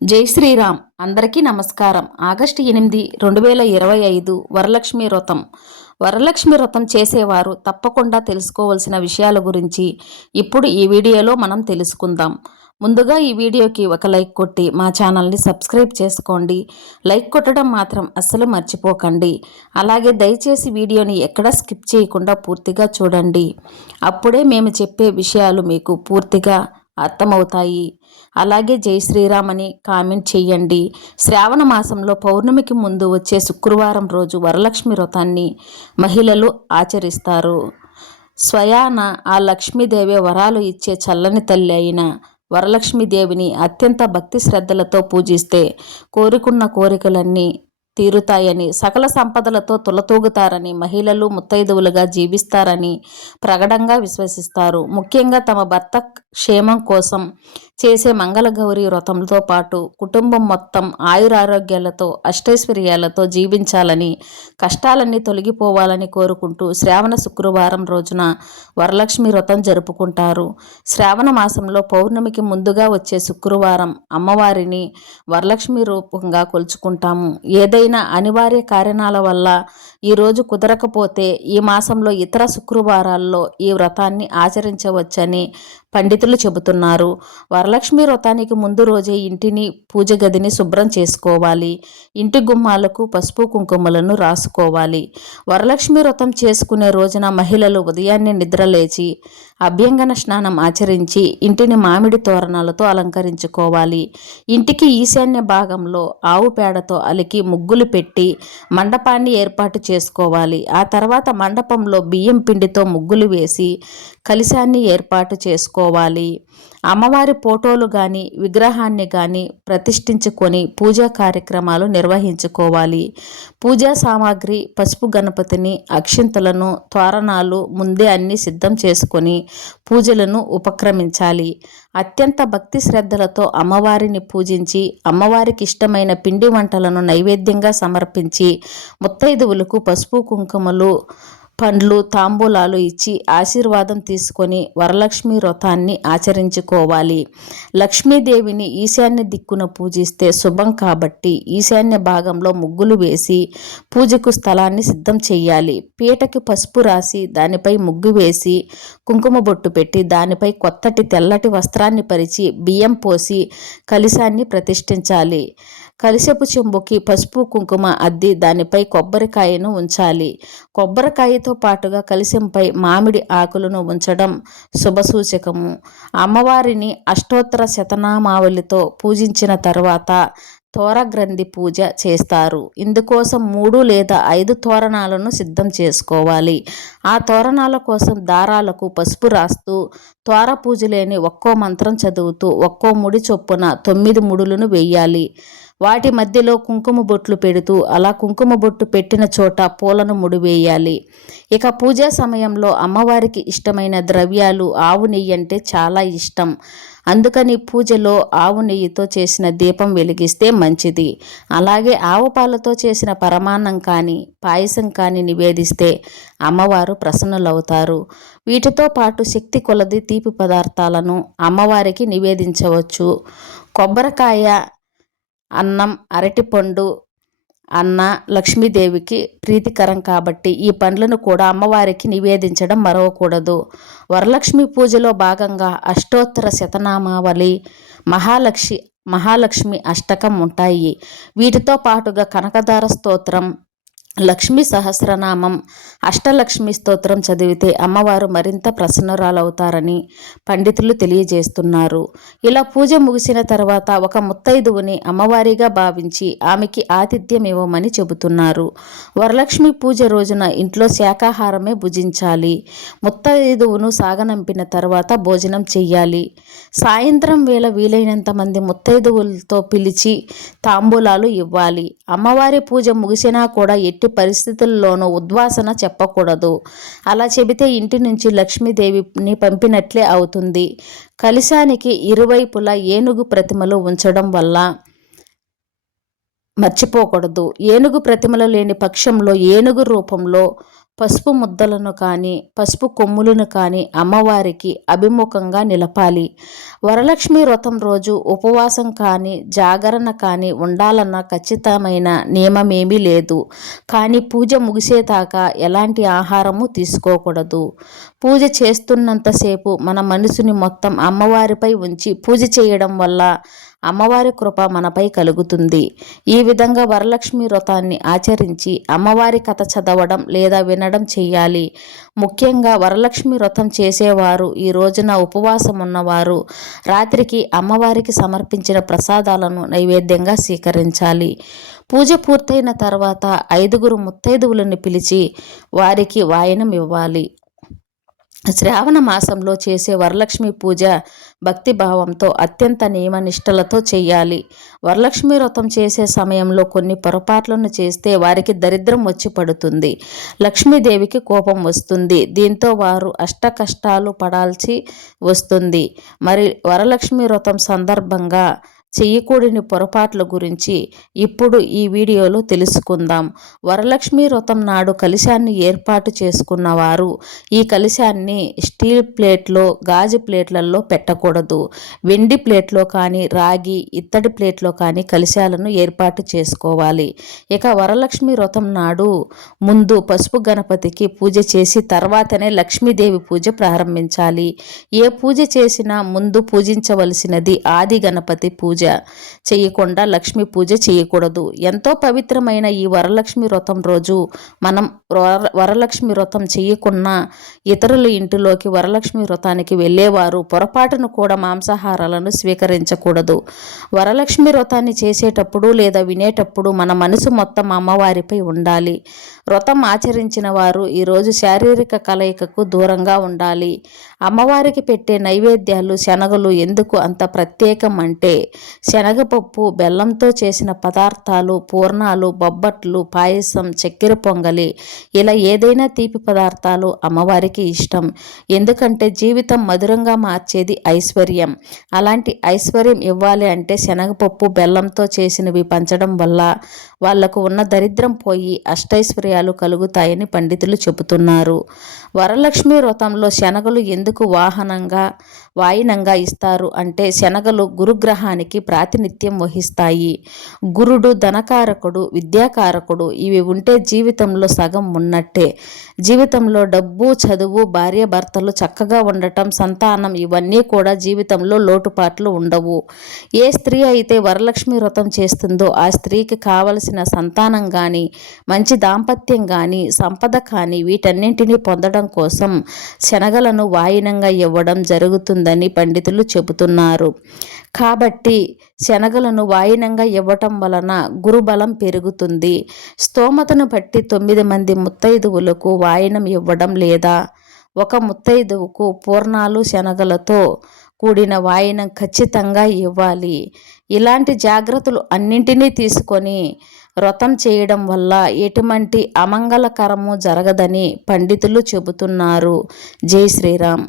జై శ్రీరామ్. అందరికీ నమస్కారం. ఆగస్టు 8, 2025 వరలక్ష్మి వ్రతం. వరలక్ష్మి వ్రతం చేసేవారు తప్పకుండా తెలుసుకోవాల్సిన విషయాల గురించి ఇప్పుడు ఈ వీడియోలో మనం తెలుసుకుందాం. ముందుగా ఈ వీడియోకి ఒక లైక్ కొట్టి మా ఛానల్ని సబ్స్క్రైబ్ చేసుకోండి. లైక్ కొట్టడం మాత్రం అస్సలు మర్చిపోకండి. అలాగే దయచేసి వీడియోని ఎక్కడా స్కిప్ చేయకుండా పూర్తిగా చూడండి. అప్పుడే మేము చెప్పే విషయాలు మీకు పూర్తిగా అర్థమవుతాయి. అలాగే జై శ్రీరామ్ అని కామెంట్ చేయండి. శ్రావణ మాసంలో పౌర్ణమికి ముందు వచ్చే శుక్రవారం రోజు వరలక్ష్మి వ్రతాన్ని మహిళలు ఆచరిస్తారు. స్వయాన ఆ లక్ష్మీదేవి వరాలు ఇచ్చే చల్లని తల్లి అయిన వరలక్ష్మీదేవిని అత్యంత భక్తి శ్రద్ధలతో పూజిస్తే కోరుకున్న కోరికలన్నీ తీరుతాయని, సకల సంపదలతో తులతూగుతారని, మహిళలు ముత్తైదువులుగా జీవిస్తారని ప్రగాఢంగా విశ్వసిస్తారు. ముఖ్యంగా తమ భర్త క్షేమం కోసం చేసే మంగళగౌరి వ్రతంతో పాటు కుటుంబం మొత్తం ఆయురారోగ్యాలతో అష్టైశ్వర్యాలతో జీవించాలని, కష్టాలన్నీ తొలగిపోవాలని కోరుకుంటూ శ్రావణ శుక్రవారం రోజున వరలక్ష్మి వ్రతం జరుపుకుంటారు. శ్రావణ మాసంలో పౌర్ణమికి ముందుగా వచ్చే శుక్రవారం అమ్మవారిని వరలక్ష్మి రూపంగా కొలుచుకుంటాము. ఏదైనా అనివార్య కారణాల వల్ల ఈరోజు కుదరకపోతే ఈ మాసంలో ఇతర శుక్రవారాల్లో ఈ వ్రతాన్ని ఆచరించవచ్చని పండితులు చెబుతున్నారు. వరలక్ష్మి వ్రతానికి ముందు రోజే ఇంటిని, పూజ గదిని శుభ్రం చేసుకోవాలి. ఇంటి గుమ్మాలకు పసుపు కుంకుమలను రాసుకోవాలి. వరలక్ష్మి వ్రతం చేసుకునే రోజున మహిళలు ఉదయాన్నే నిద్రలేచి అభ్యంగన స్నానం ఆచరించి ఇంటిని మామిడి తోరణాలతో అలంకరించుకోవాలి. ఇంటికి ఈశాన్య భాగంలో ఆవు పేడతో అలికి ముగ్గులు పెట్టి మండపాన్ని ఏర్పాటు చేసుకోవాలి. ఆ తర్వాత మండపంలో బియ్యం పిండితో ముగ్గులు వేసి కలశాన్ని ఏర్పాటు చేసుకోవాలి. అమ్మవారి ఫోటోలు కానీ విగ్రహాన్ని కానీ ప్రతిష్ఠించుకొని పూజా కార్యక్రమాలు నిర్వహించుకోవాలి. పూజా సామాగ్రి, పసుపు గణపతిని, అక్షింతలను, తోరణాలు ముందే అన్ని సిద్ధం చేసుకొని పూజలను ఉపక్రమించాలి. అత్యంత భక్తి శ్రద్ధలతో అమ్మవారిని పూజించి అమ్మవారికి ఇష్టమైన పిండి వంటలను నైవేద్యంగా సమర్పించి ముత్తైదువులకు పసుపు కుంకుమలు, పండ్లు, తాంబూలాలు ఇచ్చి ఆశీర్వాదం తీసుకొని వరలక్ష్మి వ్రతాన్ని ఆచరించుకోవాలి. లక్ష్మీదేవిని ఈశాన్య దిక్కున పూజిస్తే శుభం కాబట్టి ఈశాన్య భాగంలో ముగ్గులు వేసి పూజకు స్థలాన్ని సిద్ధం చేయాలి. పీటకి పసుపు రాసి దానిపై ముగ్గు వేసి కుంకుమ బొట్టు పెట్టి దానిపై కొత్తటి తెల్లటి వస్త్రాన్ని పరిచి బియ్యం పోసి కలశాన్ని ప్రతిష్ఠించాలి. కలశపు చెంబుకి పసుపు కుంకుమ అద్ది దానిపై కొబ్బరికాయను ఉంచాలి. కొబ్బరికాయతో పాటుగా కలశంపై మామిడి ఆకులను ఉంచడం శుభసూచకము. అమ్మవారిని అష్టోత్తర శతనామావళితో పూజించిన తర్వాత తోరగ్రంథి పూజ చేస్తారు. ఇందుకోసం 3 లేదా 5 తోరణాలను సిద్ధం చేసుకోవాలి. ఆ తోరణాల కోసం దారాలకు పసుపు రాస్తూ తోర పూజలేని ఒక్కో మంత్రం చదువుతూ ఒక్కో ముడి చొప్పున 9 ముడులను వేయాలి. వాటి మధ్యలో కుంకుమ బొట్లు పెడుతూ అలా కుంకుమ బొట్టు పెట్టిన చోట పూలను ముడివేయాలి. ఇక పూజా సమయంలో అమ్మవారికి ఇష్టమైన ద్రవ్యాలు ఆవు నెయ్యి అంటే చాలా ఇష్టం. అందుకని పూజలో ఆవు నెయ్యితో చేసిన దీపం వెలిగిస్తే మంచిది. అలాగే ఆవు పాలతో చేసిన పరమాన్నం కానీ పాయసం కానీ నివేదిస్తే అమ్మవారు ప్రసన్నులవుతారు. వీటితో పాటు శక్తి కొలది తీపి పదార్థాలను అమ్మవారికి నివేదించవచ్చు. కొబ్బరికాయ, అన్నం, అరటిపండు అన్న లక్ష్మీదేవికి ప్రీతికరం కాబట్టి ఈ పండ్లను కూడా అమ్మవారికి నివేదించడం మరవకూడదు. వరలక్ష్మి పూజలో భాగంగా అష్టోత్తర శతనామావళి, మహాలక్ష్మి అష్టకం ఉంటాయి. వీటితో పాటుగా కనకదార స్తోత్రం, లక్ష్మీ సహస్రనామం, అష్టలక్ష్మి స్తోత్రం చదివితే అమ్మవారు మరింత ప్రసన్నురాలవుతారని పండితులు తెలియజేస్తున్నారు. ఇలా పూజ ముగిసిన తర్వాత ఒక ముత్తైదువుని అమ్మవారిగా భావించి ఆమెకి ఆతిథ్యం ఇవ్వమని చెబుతున్నారు. వరలక్ష్మి పూజ రోజున ఇంట్లో శాకాహారమే భుజించాలి. ముత్తైదువును సాగనంపిన తర్వాత భోజనం చెయ్యాలి. సాయంత్రం వేళ వీలైనంత మంది ముత్తైదువులతో పిలిచి తాంబూలాలు ఇవ్వాలి. అమ్మవారి పూజ ముగిసినా కూడా ఎట్టి పరిస్థితుల్లోనూ ఉద్వాసన చెప్పకూడదు. అలా చెబితే ఇంటి నుంచి లక్ష్మీదేవిని పంపినట్లే అవుతుంది. కలశానికి ఇరువైపులా ఏనుగు ప్రతిమలు ఉంచడం వల్ల మర్చిపోకూడదు. ఏనుగు ప్రతిమలు లేని పక్షంలో ఏనుగు రూపంలో పసుపు ముద్దలను కానీ పసుపు కొమ్ములను కానీ అమ్మవారికి అభిముఖంగా నిలపాలి. వరలక్ష్మి వ్రతం రోజు ఉపవాసం కానీ జాగరణ కానీ ఉండాలన్న ఖచ్చితమైన నియమమేమీ లేదు. కానీ పూజ ముగిసేదాకా ఎలాంటి ఆహారము తీసుకోకూడదు. పూజ చేస్తున్నంతసేపు మన మనసుని మొత్తం అమ్మవారిపై ఉంచి పూజ చేయడం వల్ల అమ్మవారి కృప మనపై కలుగుతుంది. ఈ విధంగా వరలక్ష్మి వ్రతాన్ని ఆచరించి అమ్మవారి కథ చదవడం లేదా వినడం చేయాలి. ముఖ్యంగా వరలక్ష్మి వ్రతం చేసేవారు, ఈ రోజున ఉపవాసం ఉన్నవారు రాత్రికి అమ్మవారికి సమర్పించిన ప్రసాదాలను నైవేద్యంగా స్వీకరించాలి. పూజ పూర్తయిన తర్వాత 5 ముత్తైదువులను పిలిచి వారికి వాయనం ఇవ్వాలి. శ్రావణ మాసంలో చేసే వరలక్ష్మి పూజ భక్తిభావంతో అత్యంత నియమనిష్టలతో చేయాలి. వరలక్ష్మి వ్రతం చేసే సమయంలో కొన్ని పొరపాట్లను చేస్తే వారికి దరిద్రం వచ్చి పడుతుంది. లక్ష్మీదేవికి కోపం వస్తుంది. దీంతో వారు అష్ట కష్టాలు పడాల్సి వస్తుంది. మరి వరలక్ష్మి వ్రతం సందర్భంగా చేయకూడని పొరపాట్ల గురించి ఇప్పుడు ఈ వీడియోలో తెలుసుకుందాం. వరలక్ష్మి వ్రతం నాడు కలశాన్ని ఏర్పాటు చేసుకున్నవారు ఈ కలశాన్ని స్టీల్ ప్లేట్లో, గాజు ప్లేట్లలో పెట్టకూడదు. వెండి ప్లేట్లో కానీ రాగి, ఇత్తడి ప్లేట్లో కానీ కలశాలను ఏర్పాటు చేసుకోవాలి. ఇక వరలక్ష్మి వ్రతం నాడు ముందు పసుపు గణపతికి పూజ చేసి తర్వాతనే లక్ష్మీదేవి పూజ ప్రారంభించాలి. ఏ పూజ చేసినా ముందు పూజించవలసినది ఆది గణపతి పూజ చేయకుండా లక్ష్మీ పూజ చేయకూడదు. ఎంతో పవిత్రమైన ఈ వరలక్ష్మి వ్రతం రోజు మనం వరలక్ష్మి వ్రతం చేయకున్నా ఇతరుల ఇంటిలోకి వరలక్ష్మి వ్రతానికి వెళ్ళేవారు పొరపాటును కూడా మాంసాహారాలను స్వీకరించకూడదు. వరలక్ష్మి వ్రతాన్ని చేసేటప్పుడు లేదా వినేటప్పుడు మన మనసు మొత్తం అమ్మవారిపై ఉండాలి. వ్రతం ఆచరించిన వారు ఈరోజు శారీరక కలయికకు దూరంగా ఉండాలి. అమ్మవారికి పెట్టే నైవేద్యాలు శనగలు ఎందుకు అంత ప్రత్యేకం అంటే శనగపప్పు, బెల్లంతో చేసిన పదార్థాలు, పూర్ణాలు, బొబ్బట్లు, పాయసం, చక్కెర పొంగలి ఇలా ఏదైనా తీపి పదార్థాలు అమ్మవారికి ఇష్టం. ఎందుకంటే జీవితం మధురంగా మార్చేది ఐశ్వర్యం. అలాంటి ఐశ్వర్యం ఇవ్వాలి అంటే శనగపప్పు, బెల్లంతో చేసినవి పంచడం వల్ల వాళ్లకు ఉన్న దరిద్రం పోయి అష్టైశ్వర్యాలు కలుగుతాయని పండితులు చెబుతున్నారు. వరలక్ష్మి వ్రతంలో శనగలు ఎందుకు వాయినంగా ఇస్తారు అంటే శనగలు గురుగ్రహానికి ప్రాతినిధ్యం వహిస్తాయి. గురుడు ధనకారకుడు, విద్యాకారకుడు. ఇవి ఉంటే జీవితంలో సగం ఉన్నట్టే. జీవితంలో డబ్బు, చదువు, భార్య భర్తలు చక్కగా ఉండటం, సంతానం ఇవన్నీ కూడా జీవితంలో లోటుపాట్లు ఉండవు. ఏ స్త్రీ అయితే వరలక్ష్మి వ్రతం చేస్తుందో ఆ స్త్రీకి కావలసిన సంతానం కానీ, మంచి దాంపత్యం కానీ, సంపద కానీ వీటన్నింటినీ పొందడం కోసం శనగలను వాయినంగా ఇవ్వడం జరుగుతుందని పండితులు చెబుతున్నారు. కాబట్టి శనగలను వాయినంగా ఇవ్వటం వలన గురుబలం పెరుగుతుంది. స్తోమతను బట్టి 9 మంది ముత్తైదువులకు వాయినం ఇవ్వడం లేదా ఒక ముత్తైదువుకు పూర్ణాలు శనగలతో కూడిన వాయినం ఖచ్చితంగా ఇవ్వాలి. ఇలాంటి జాగ్రత్తలు అన్నింటినీ తీసుకొని వ్రతం చేయడం వల్ల ఎటువంటి అమంగళకరము జరగదని పండితులు చెబుతున్నారు. జై శ్రీరామ్.